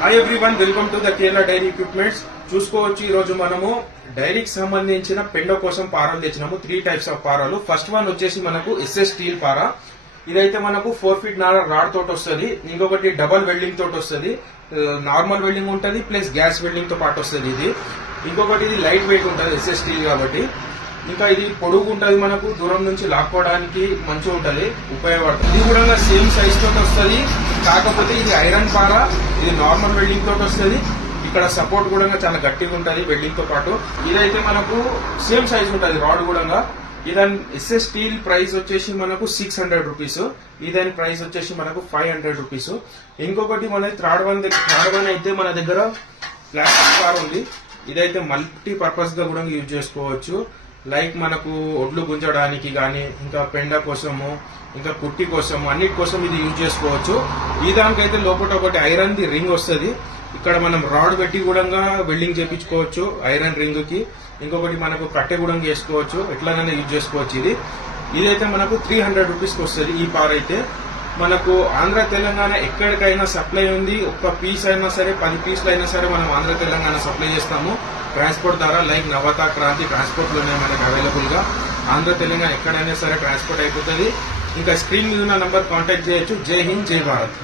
Hi everyone, welcome to the Kerala dairy equipments. చూసుకోవచ్చు, ఈ రోజు మనము డైరీకి సంబంధించిన పెండ కోసం పారాలు తెచ్చినాము. 3 టైప్స్ ఆఫ్ పారాలు. ఫస్ట్ వన్ వచ్చేసి మనకు ఎస్ఎస్ స్టీల్ పారా. ఇదైతే మనకు 4 ఫీట్ రాడ్ తోటి వస్తుంది. ఇంకొకటి డబల్ వెల్డింగ్ తోటి వస్తుంది. నార్మల్ వెల్డింగ్ ఉంటుంది ప్లస్ గ్యాస్ వెల్డింగ్ తో పాటు వస్తుంది. ఇంకొకటి ఇది లైట్ వెయిట్ ఉంటుంది ఎస్ఎస్ స్టీల్ కాబట్టి. ఇంకా ఇది పొడుగు ఉంటుంది, మనకు దూరం నుంచి లాక్కోవడానికి మంచిగా ఉంటుంది, ఉపయోగపడుతుంది. ఇది కూడా సేమ్ సైజ్ తోటి వస్తుంది. కాకపోతే ఇది ఐరన్ పారా, ఇది నార్మల్ వెల్డింగ్ తోటి వస్తుంది. ఇక్కడ సపోర్ట్ కూడా చాలా గట్టిగా ఉంటుంది వెల్డింగ్ తో పాటు. ఇదైతే మనకు సేమ్ సైజ్ ఉంటుంది రాడ్ కూడా. ఇదాని ఎస్ఎస్ స్టీల్ ప్రైస్ వచ్చేసి మనకు 600 రూపీస్. ఇదాని ప్రైస్ వచ్చేసి మనకు 500 రూపీస్. ఇంకొకటి మన థర్డ్ వన్ అయితే మన దగ్గర ప్లాస్టిక్ పార ఉంది. ఇదైతే మల్టీ పర్పస్ గా కూడా యూజ్ చేసుకోవచ్చు. లైక్ మనకు ఒడ్లు గుంజడానికి గానీ, ఇంకా పెండ కోసము, ఇంకా కుట్టి కోసము, అన్నిటి కోసం ఇది యూజ్ చేసుకోవచ్చు. ఈ దానికైతే లోపల ఒకటి ఐరన్ ది రింగ్ వస్తుంది. ఇక్కడ మనం రాడ్ పెట్టి కూడా వెల్డింగ్ చేయించుకోవచ్చు ఐరన్ రింగ్ కి. ఇంకొకటి మనకు కట్టె కూడా చేసుకోవచ్చు, ఎట్లాగైనా యూజ్ చేసుకోవచ్చు. ఇదైతే మనకు 300 రూపీస్ కి వస్తుంది. ఈ పార అయితే మనకు ఆంధ్ర తెలంగాణ ఎక్కడికైనా సప్లై ఉంది. ఒక్క పీస్ అయినా సరే, 10 పీసులు అయినా సరే మనం ఆంధ్ర తెలంగాణ సప్లై చేస్తాము ట్రాన్స్పోర్ట్ ద్వారా. లైక్ నవత, క్రాంతి ట్రాన్స్పోర్ట్ లోనే మనకు అవైలబుల్ గా. ఆంధ్ర తెలంగాణ ఎక్కడైనా సరే ట్రాన్స్పోర్ట్ అయిపోతుంది. ఇంకా స్క్రీన్ మీద ఉన్న నంబర్ కాంటాక్ట్ చేయొచ్చు. జై హింద్, జై భారత్.